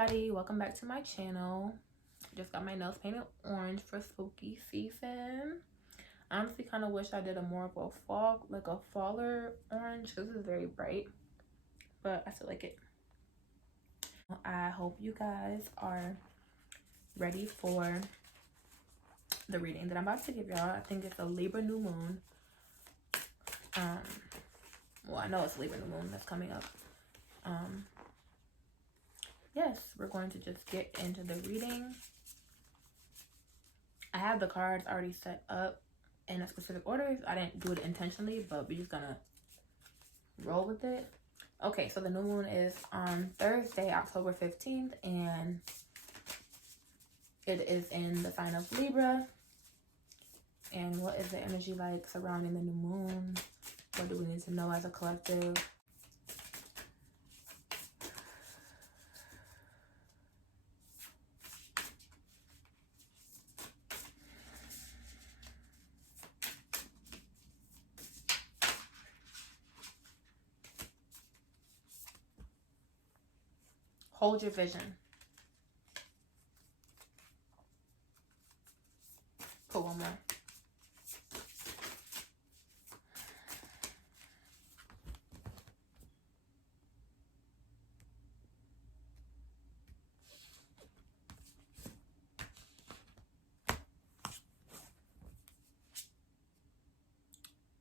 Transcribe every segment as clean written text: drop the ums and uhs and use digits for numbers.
everybody, welcome back to my channel. Just got my nails painted orange for spooky season. I honestly kind of wish I did a more of a fall, like a faller orange, because this is very bright, but I still like it. I hope you guys are ready for the reading that I'm about to give y'all. I think it's a Libra new moon. Well, I know it's Libra new moon that's coming up. Yes, we're going to just get into the reading. I have the cards already set up in a specific order. I didn't do it intentionally, but we're just gonna roll with it. Okay, so the new moon is on Thursday, October 15th, and it is in the sign of Libra. And what is the energy like surrounding the new moon? What do we need to know as a collective? Hold your vision. Put one more.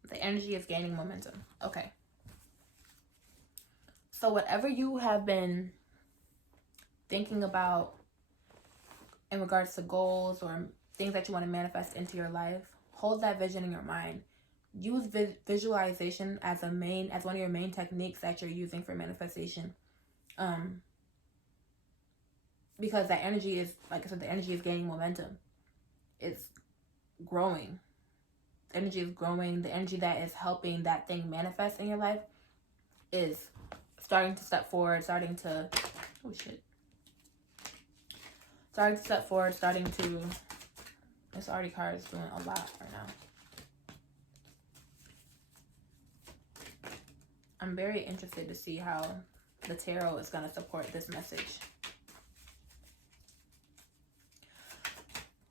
The energy is gaining momentum. Okay. So whatever you have been thinking about in regards to goals or things that you want to manifest into your life, hold that vision in your mind. Use visualization as one of your main techniques that you're using for manifestation. Because that energy is, like I said, the energy is gaining momentum. It's growing. The energy is growing. The energy that is helping that thing manifest in your life is starting to step forward, starting to step forward, this already card is doing a lot right now. I'm very interested to see how the tarot is going to support this message.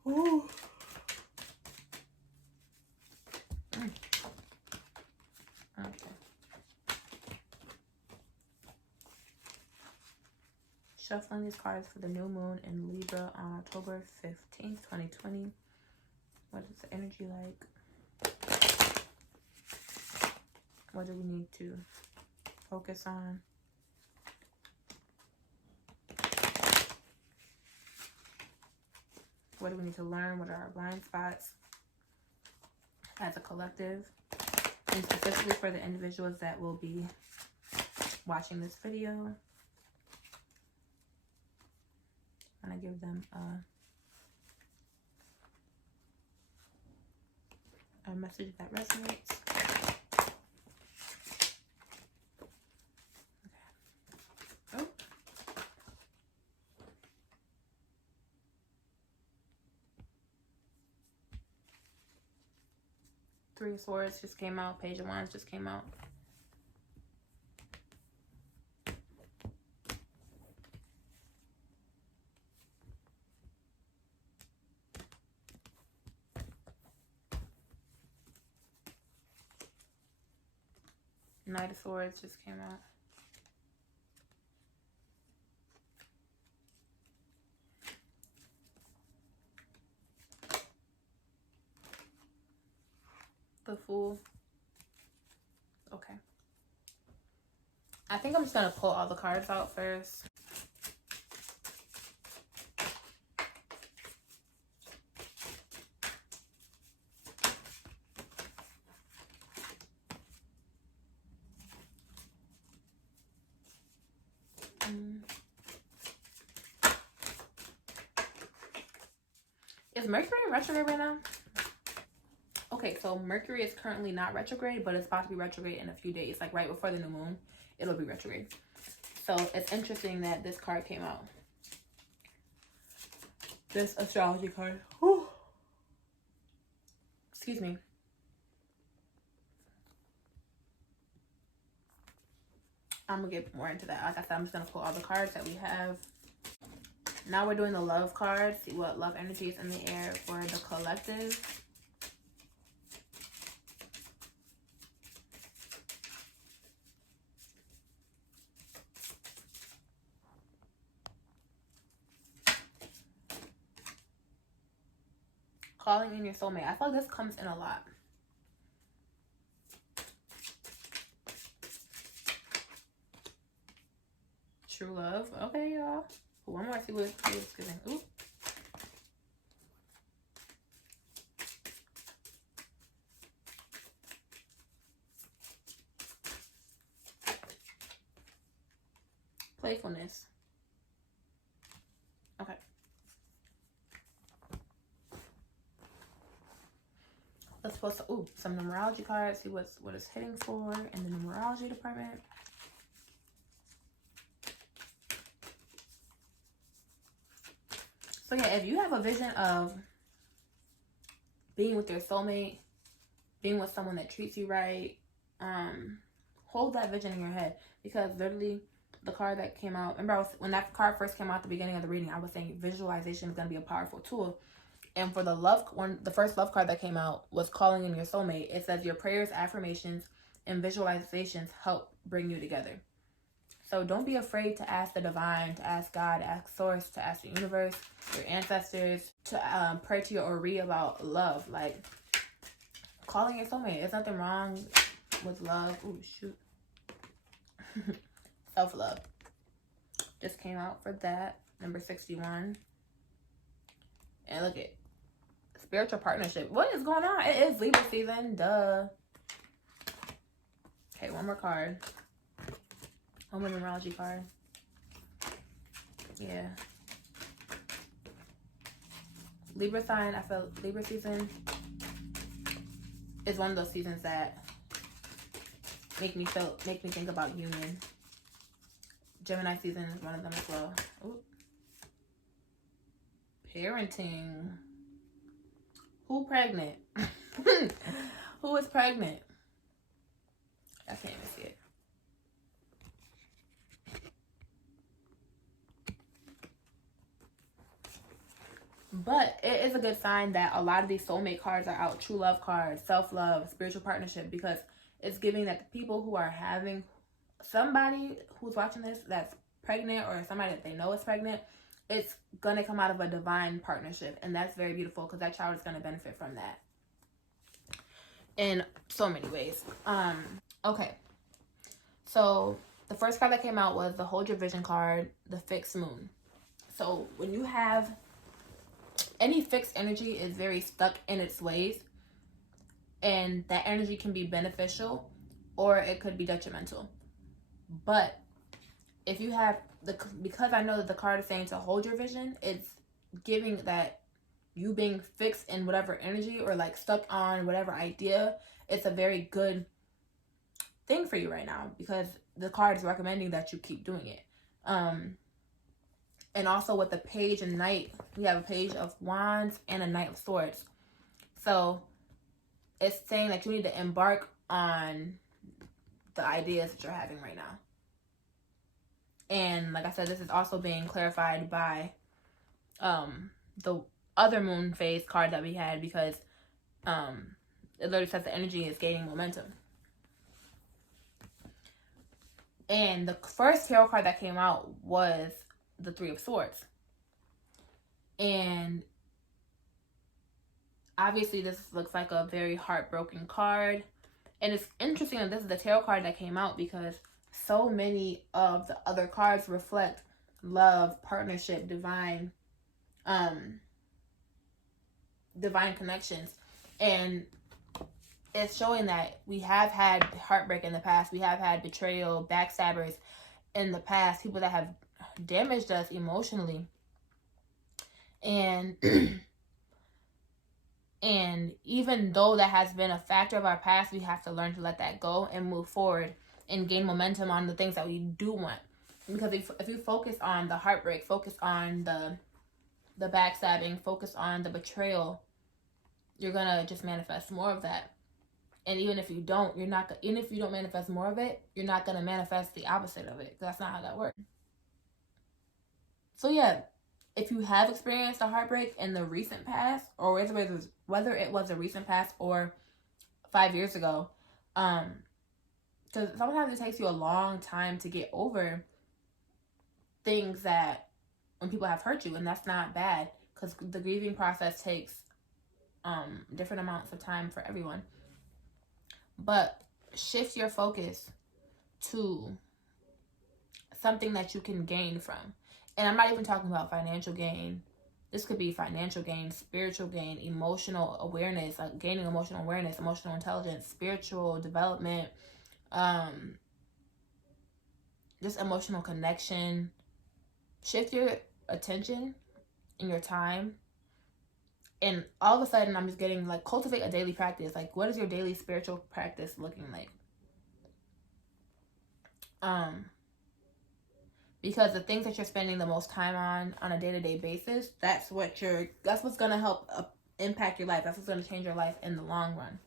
Ooh. Okay. Shuffling these cards for the new moon in Libra on October 15th, 2020. What is the energy like? What do we need to focus on? What do we need to learn? What are our blind spots as a collective? And specifically for the individuals that will be watching this video, I'm going to give them a message that resonates. Okay. Oh. Three of Swords just came out. Page of Wands just came out. Knight of Swords just came out. The Fool. Okay. I think I'm just going to pull all the cards out first. Is Mercury in retrograde right now? Okay, so Mercury is currently not retrograde, but it's about to be retrograde in a few days. Like right before the new moon, it'll be retrograde. So it's interesting that this card came out. This astrology card. Whew. Excuse me. I'm gonna get more into that. Like I said, I'm just gonna pull all the cards that we have. Now we're doing the love card. See what love energy is in the air for the collective. Calling in your soulmate. I feel like this comes in a lot. True love. Okay, y'all. One more. See what it's giving. Ooh. Playfulness. Okay. Let's post some numerology cards. See what it's hitting for in the numerology department. So yeah, if you have a vision of being with your soulmate, being with someone that treats you right, hold that vision in your head, because literally the card that came out, remember when that card first came out at the beginning of the reading, I was saying visualization is going to be a powerful tool. And for the the first love card that came out was calling in your soulmate. It says your prayers, affirmations, and visualizations help bring you together. So don't be afraid to ask the divine, to ask God, to ask source, to ask the universe, your ancestors, to pray to your Ori about love. Like, calling your soulmate. There's nothing wrong with love. Ooh, shoot. Self-love. Just came out for that. Number 61. And look at spiritual partnership. What is going on? It is Libra season. Duh. Okay, one more card. One more numerology card. Yeah. Libra sign. I feel Libra season is one of those seasons that make me think about union. Gemini season is one of them as well. Ooh. Parenting. Who pregnant? Who is pregnant? I can't even see it. But it is a good sign that a lot of these soulmate cards are out. True love cards, self-love, spiritual partnership, because it's giving that the people who are having somebody who's watching this that's pregnant, or somebody that they know is pregnant, it's going to come out of a divine partnership. And that's very beautiful, because that child is going to benefit from that in so many ways. Okay. So the first card that came out was the Hold Your Vision card, the Fixed Moon. So when you have any fixed energy, is very stuck in its ways, and that energy can be beneficial or it could be detrimental. But if you have because I know that the card is saying to hold your vision, it's giving that you being fixed in whatever energy or like stuck on whatever idea, it's a very good thing for you right now, because the card is recommending that you keep doing it. And also with the Page and Knight, we have a Page of Wands and a Knight of Swords. So it's saying that you need to embark on the ideas that you're having right now. And like I said, this is also being clarified by the other moon phase card that we had, because it literally says the energy is gaining momentum. And the first tarot card that came out was the Three of Swords. And obviously this looks like a very heartbroken card. And it's interesting that this is the tarot card that came out, because so many of the other cards reflect love, partnership, divine connections. And it's showing that we have had heartbreak in the past. We have had betrayal, backstabbers in the past, people that have damaged us emotionally. And and even though that has been a factor of our past, we have to learn to let that go and move forward and gain momentum on the things that we do want. Because if you focus on the heartbreak, focus on the backstabbing, focus on the betrayal, you're gonna just manifest more of that. And even if you don't, even if you don't manifest more of it, you're not gonna manifest the opposite of it. That's not how that works. So yeah, if you have experienced a heartbreak in the recent past, or whether it was a recent past or 5 years ago, because sometimes it takes you a long time to get over things that when people have hurt you, and that's not bad, because the grieving process takes different amounts of time for everyone. But shift your focus to something that you can gain from. And I'm not even talking about financial gain. This could be financial gain, spiritual gain, emotional awareness, like gaining emotional awareness, emotional intelligence, spiritual development, just emotional connection. Shift your attention and your time. And all of a sudden, I'm just getting like, cultivate a daily practice. Like, what is your daily spiritual practice looking like? Because the things that you're spending the most time on a day-to-day basis, that's what's going to help impact your life. That's what's going to change your life in the long run.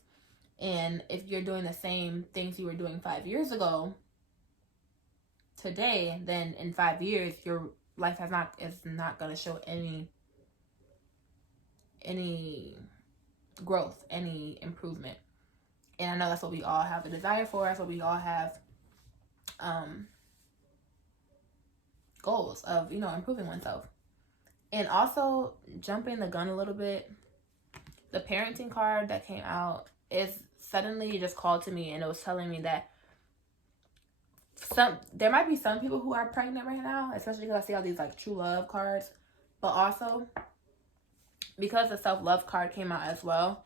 And if you're doing the same things you were doing 5 years ago today, then in 5 years your life is not going to show any growth, any improvement. And I know that's what we all have a desire for. That's what we all have goals of, improving oneself. And also, jumping the gun a little bit, the parenting card that came out is suddenly just called to me, and it was telling me that there might be some people who are pregnant right now, especially because I see all these like true love cards, but also because the self-love card came out as well,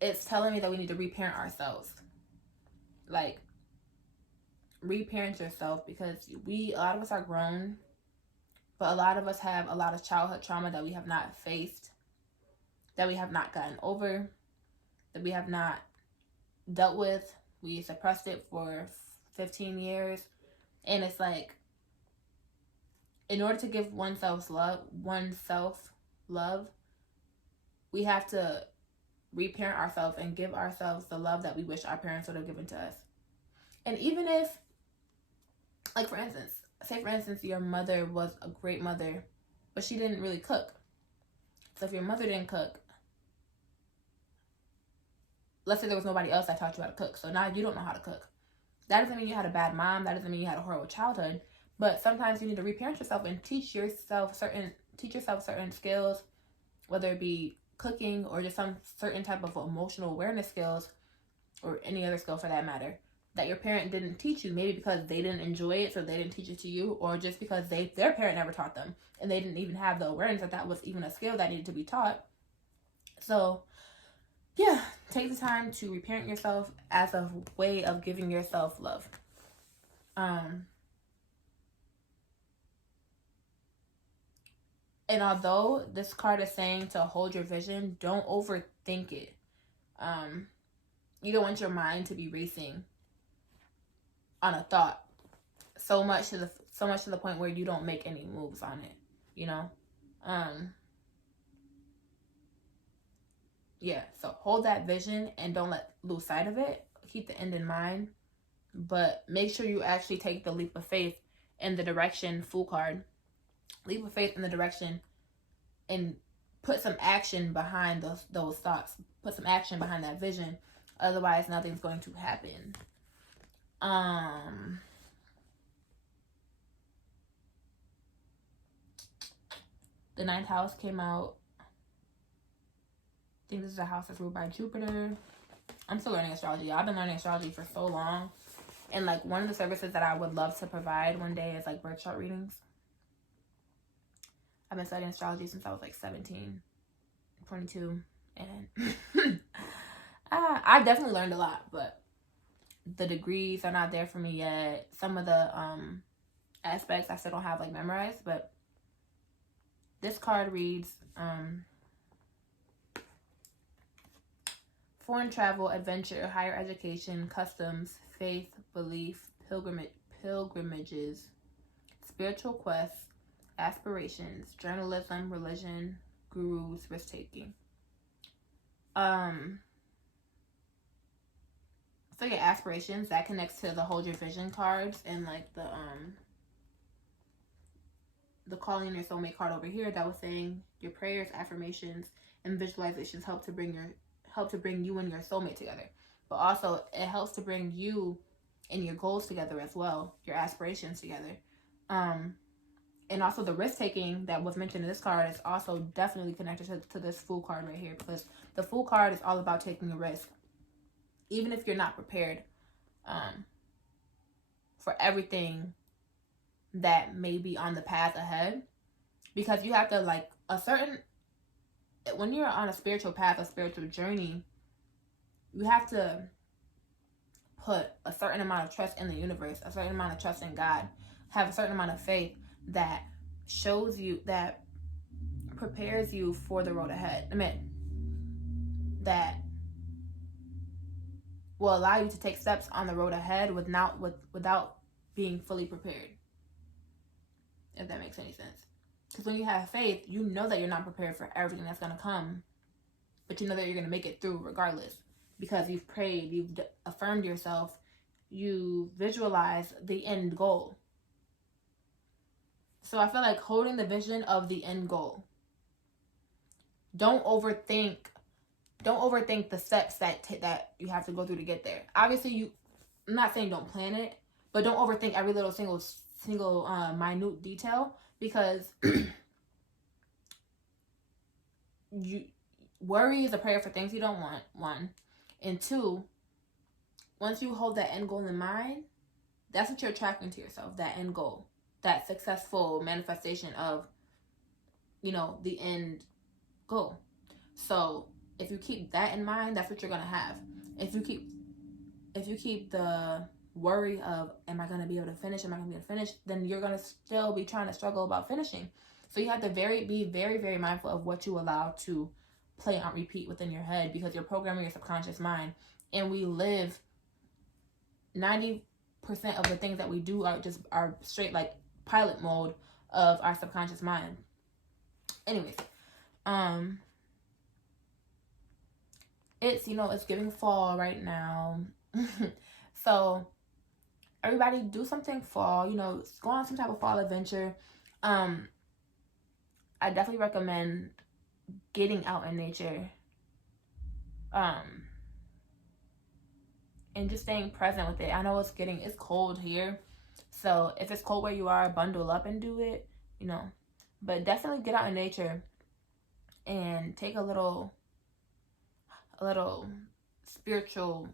it's telling me that we need to reparent ourselves. Like, reparent yourself, because a lot of us are grown, but a lot of us have a lot of childhood trauma that we have not faced, that we have not gotten over, that we have not dealt with. We suppressed it for 15 years. And it's like, in order to give oneself love, we have to reparent ourselves and give ourselves the love that we wish our parents would have given to us. And even if, like, for instance, your mother was a great mother, but she didn't really cook. So if your mother didn't cook, let's say there was nobody else that taught you how to cook, so now you don't know how to cook. That doesn't mean you had a bad mom. That doesn't mean you had a horrible childhood. But sometimes you need to reparent yourself and teach yourself certain skills, whether it be cooking or just some certain type of emotional awareness skills, or any other skill for that matter, that your parent didn't teach you. Maybe because they didn't enjoy it, so they didn't teach it to you, or just because their parent never taught them, and they didn't even have the awareness that was even a skill that needed to be taught. So yeah, take the time to reparent yourself as a way of giving yourself love. And although this card is saying to hold your vision, don't overthink it. You don't want your mind to be racing on a thought so much to the point where you don't make any moves on it. Yeah, so hold that vision and don't lose sight of it. Keep the end in mind, but make sure you actually take the leap of faith in the direction, Fool card. Leap of faith in the direction, and put some action behind those thoughts. Put some action behind that vision. Otherwise, nothing's going to happen. The 9th house came out. I think this is a house that's ruled by Jupiter. I'm still learning astrology. I've been learning astrology for so long. And like, one of the services that I would love to provide one day is like birth chart readings. I've been studying astrology since I was like 17, 22, and I've definitely learned a lot, but the degrees are not there for me yet. Some of the aspects I still don't have like memorized, but this card reads foreign travel, adventure, higher education, customs, faith, belief, pilgrimages, spiritual quests, aspirations, journalism, religion, gurus, risk-taking. So your aspirations, that connects to the hold your vision cards, and like the the calling in your soulmate card over here that was saying your prayers, affirmations, and visualizations help to bring you and your soulmate together. But also it helps to bring you and your goals together as well, your aspirations together. And also the risk taking that was mentioned in this card is also definitely connected to this Fool card right here, because the Fool card is all about taking a risk, even if you're not prepared for everything that may be on the path ahead. Because you have to, like, when you're on a spiritual path, a spiritual journey, you have to put a certain amount of trust in the universe, a certain amount of trust in God, have a certain amount of faith that shows you, that prepares you for the road ahead. That will allow you to take steps on the road ahead without being fully prepared. If that makes any sense. Because when you have faith, you know that you're not prepared for everything that's going to come, but you know that you're going to make it through regardless, because you've prayed, you've affirmed yourself, you visualize the end goal. So I feel like holding the vision of the end goal. Don't overthink the steps that you have to go through to get there. Obviously, I'm not saying don't plan it, but don't overthink every little single minute detail, because worry is a prayer for things you don't want, one. And two, once you hold that end goal in mind, that's what you're attracting to yourself, that end goal, that successful manifestation of, the end goal. So if you keep that in mind, that's what you're going to have. If you keep the worry of, am I going to be able to finish? Am I going to be able to finish? Then you're going to still be trying to struggle about finishing. So you have to be very, very mindful of what you allow to play on repeat within your head, because you're programming your subconscious mind. And we live 90% of the things that we do are straight like pilot mode of our subconscious mind. Anyways, it's giving fall right now. So everybody do something fall, go on some type of fall adventure. I definitely recommend getting out in nature. And just staying present with it. I know it's cold here. So if it's cold where you are, bundle up and do it, But definitely get out in nature and take a little spiritual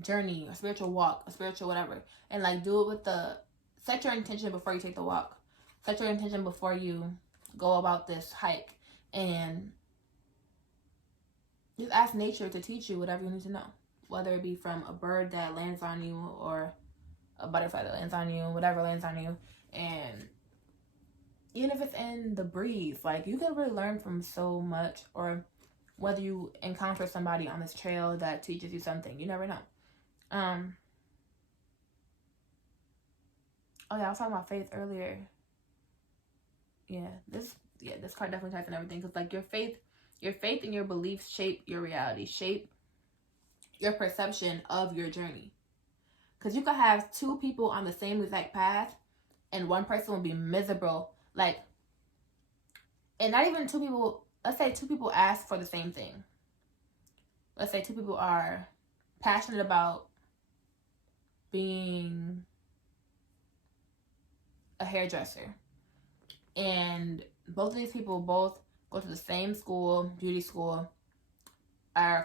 journey, a spiritual walk, a spiritual whatever. And like do it set your intention before you take the walk. Set your intention before you go about this hike. And just ask nature to teach you whatever you need to know. Whether it be from a bird that lands on you or a butterfly that lands on you, whatever lands on you. And even if it's in the breeze, like you can really learn from so much. Or whether you encounter somebody on this trail that teaches you something, you never know. I was talking about faith earlier. This card definitely ties in everything, because like your faith and your beliefs shape your reality, shape your perception of your journey. Because you could have two people on the same exact path, and one person will be miserable, and not even two people. Let's say two people ask for the same thing. Let's say two people are passionate about being a hairdresser, and both of these people both go to the same school, beauty school, are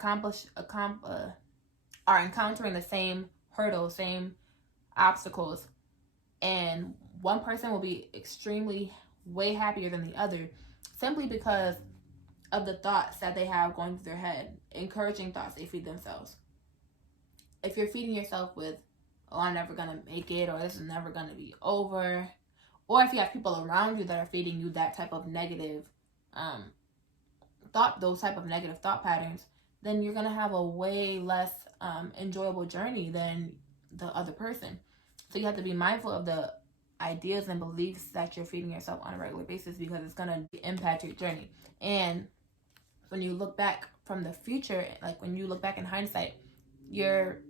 encountering the same hurdles, same obstacles, and one person will be extremely way happier than the other, simply because of the thoughts that they have going through their head, encouraging thoughts they feed themselves. If you're feeding yourself with, oh, I'm never gonna make it, or this is never gonna be over, or if you have people around you that are feeding you that type of negative those type of negative thought patterns, then you're gonna have a way less enjoyable journey than the other person. So you have to be mindful of the ideas and beliefs that you're feeding yourself on a regular basis, because it's gonna impact your journey. And when you look back from the future, like when you look back in hindsight, your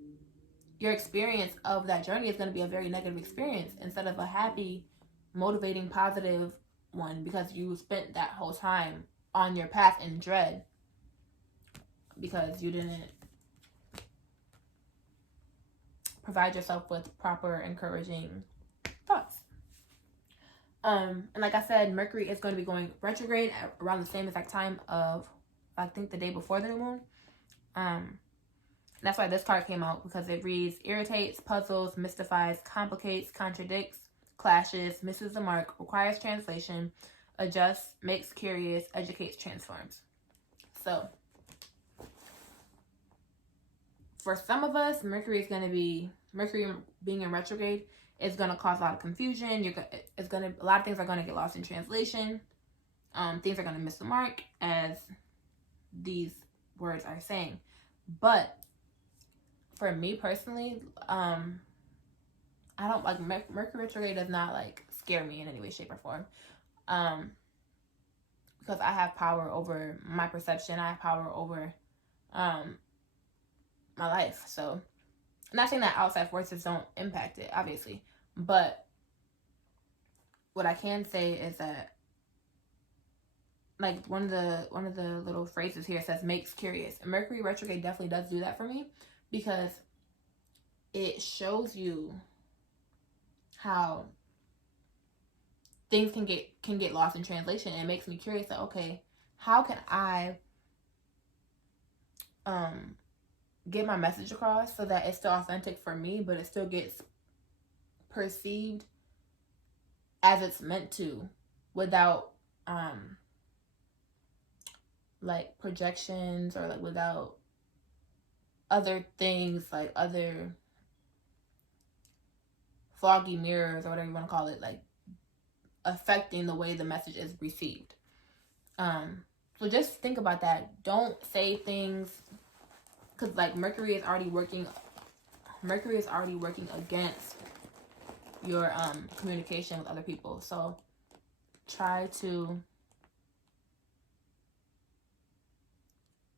experience of that journey is going to be a very negative experience instead of a happy, motivating, positive one, because you spent that whole time on your path in dread because you didn't provide yourself with proper encouraging thoughts. And like I said, Mercury is going to be going retrograde around the same exact time of, I think, the day before the new moon. That's why this card came out, because it reads: irritates, puzzles, mystifies, complicates, contradicts, clashes, misses the mark, requires translation, adjusts, makes curious, educates, transforms. So for some of us, Mercury being in retrograde is going to cause a lot of confusion. A lot of things are going to get lost in translation. Things are going to miss the mark, as these words are saying. But for me personally, I don't like Mercury retrograde. Does not like scare me in any way, shape, or form. Because I have power over my perception. I have power over my life. So I'm not saying that outside forces don't impact it, obviously, but what I can say is that, like, one of the little phrases here says makes curious. And Mercury retrograde definitely does do that for me, because it shows you how things can get lost in translation, and it makes me curious that, okay, how can I get my message across so that it's still authentic for me, but it still gets perceived as it's meant to, without like projections, or like without other things, like other foggy mirrors, or whatever you want to call it, like affecting the way the message is received. So just think about that. Don't say things, because like Mercury is already working against your communication with other people. So try to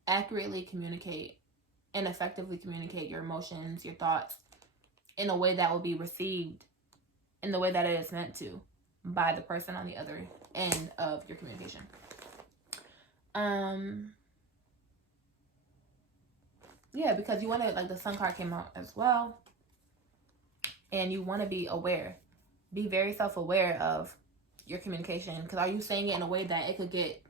accurately communicate and effectively communicate your emotions, your thoughts, in a way that will be received in the way that it is meant to by the person on the other end of your communication. Yeah, because you want to, like, the Sun card came out as well, and you want to be aware. Be very self-aware of your communication, because are you saying it in a way that it could get,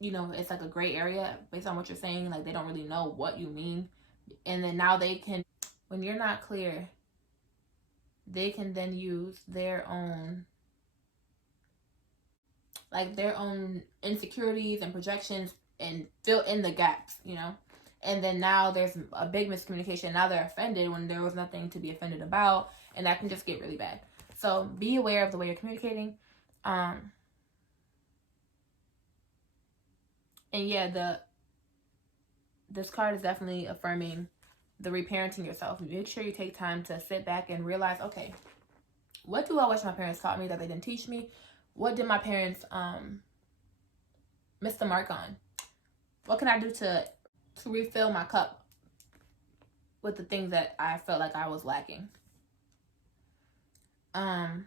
it's like a gray area based on what you're saying, like they don't really know what you mean, and then now they can, when you're not clear, they can then use their own insecurities and projections and fill in the gaps, and then now there's a big miscommunication. Now they're offended when there was nothing to be offended about, and that can just get really bad. So be aware of the way you're communicating. And yeah, this card is definitely affirming the reparenting yourself. Make sure you take time to sit back and realize, okay, what do I wish my parents taught me that they didn't teach me? What did my parents miss the mark on? What can I do to refill my cup with the things that I felt like I was lacking? Because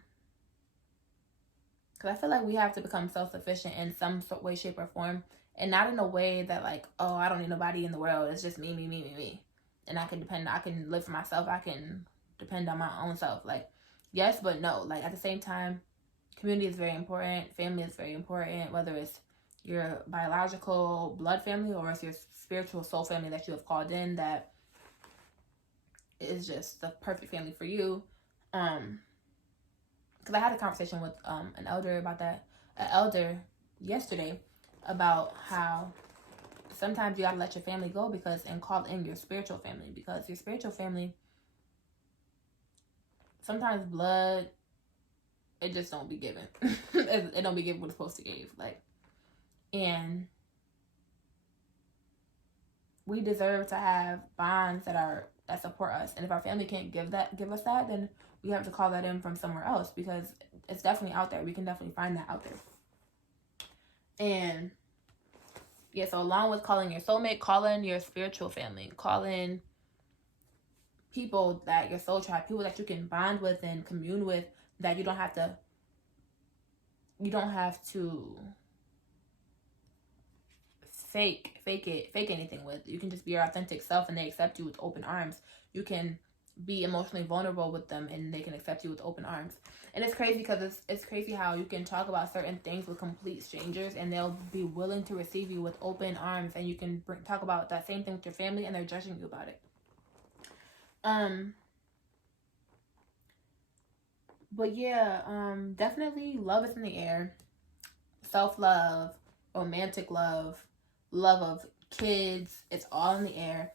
I feel like we have to become self-sufficient in some way, shape, or form, and not in a way that, like, oh, I don't need nobody in the world. It's just me. And I can live for myself. I can depend on my own self. Like, yes, but no. Like, at the same time, community is very important. Family is very important, whether it's your biological blood family or it's your spiritual soul family that you have called in, that is just the perfect family for you. Because I had a conversation with an elder yesterday, about how sometimes you gotta let your family go and call in your spiritual family, because your spiritual family, sometimes blood, it just don't be given. It don't be given what it's supposed to give. Like, and we deserve to have bonds that support us. And if our family can't give us that, then we have to call that in from somewhere else, because it's definitely out there. We can definitely find that out there. And yeah, so along with calling your soulmate, call in your spiritual family. Call in people that your soul tribe, people that you can bond with and commune with, that you don't have to you don't have to fake anything with. You can just be your authentic self and they accept you with open arms. You can be emotionally vulnerable with them and they can accept you with open arms. And it's crazy because it's crazy how you can talk about certain things with complete strangers and they'll be willing to receive you with open arms, and you can talk about that same thing with your family and they're judging you about it. But yeah, definitely love is in the air. Self-love, romantic love, love of kids, it's all in the air.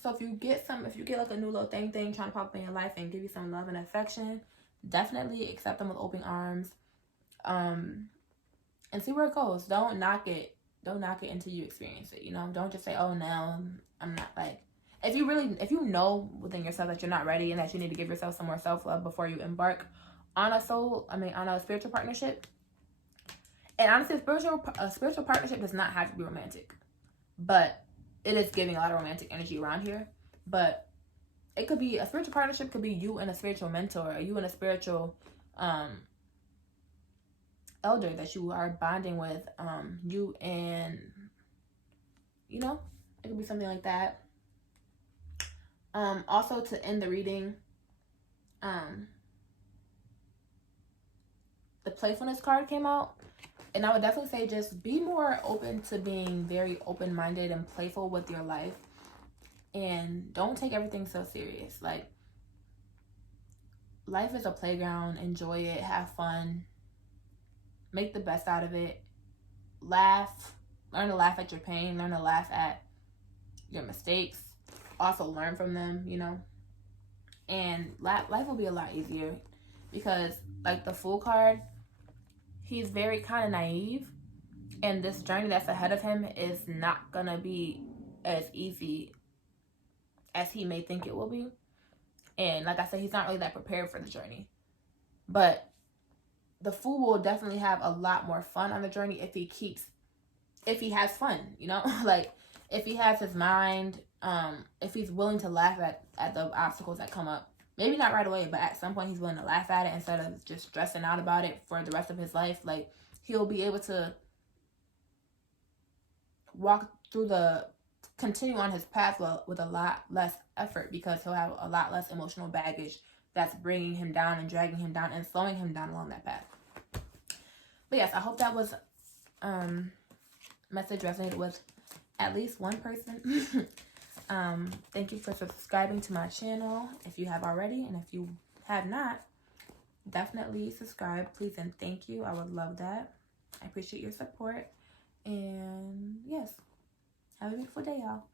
So if you get like a new little thing trying to pop up in your life and give you some love and affection, definitely accept them with open arms. And see where it goes. Don't knock it until you experience it. You know, don't just say, oh, no, I'm not. Like, if you know within yourself that you're not ready and that you need to give yourself some more self-love before you embark on a spiritual partnership. And honestly, a spiritual partnership does not have to be romantic, but it is giving a lot of romantic energy around here. But it could be a spiritual partnership, could be you and a spiritual mentor, or you and a spiritual elder that you are bonding with, you and, you know, it could be something like that. Also, to end the reading, the playfulness card came out, and I would definitely say just be more open to being very open-minded and playful with your life, and don't take everything so serious. Like, life is a playground. Enjoy it, have fun, make the best out of it, laugh, learn to laugh at your pain, learn to laugh at your mistakes, also learn from them, you know, and life will be a lot easier, because like the Fool card, he's very kind of naive, and this journey that's ahead of him is not gonna be as easy as he may think it will be. And like I said, he's not really that prepared for the journey, but the Fool will definitely have a lot more fun on the journey if he has fun, you know. Like, if he has his mind, if he's willing to laugh at the obstacles that come up. Maybe not right away, but at some point he's willing to laugh at it instead of just stressing out about it for the rest of his life. Like, he'll be able to continue on his path with a lot less effort, because he'll have a lot less emotional baggage that's bringing him down and dragging him down and slowing him down along that path. But yes, I hope that was message resonated with at least one person. Thank you for subscribing to my channel if you have already, and if you have not, definitely subscribe, please and thank you. I would love that. I appreciate your support, and yes, have a beautiful day, y'all.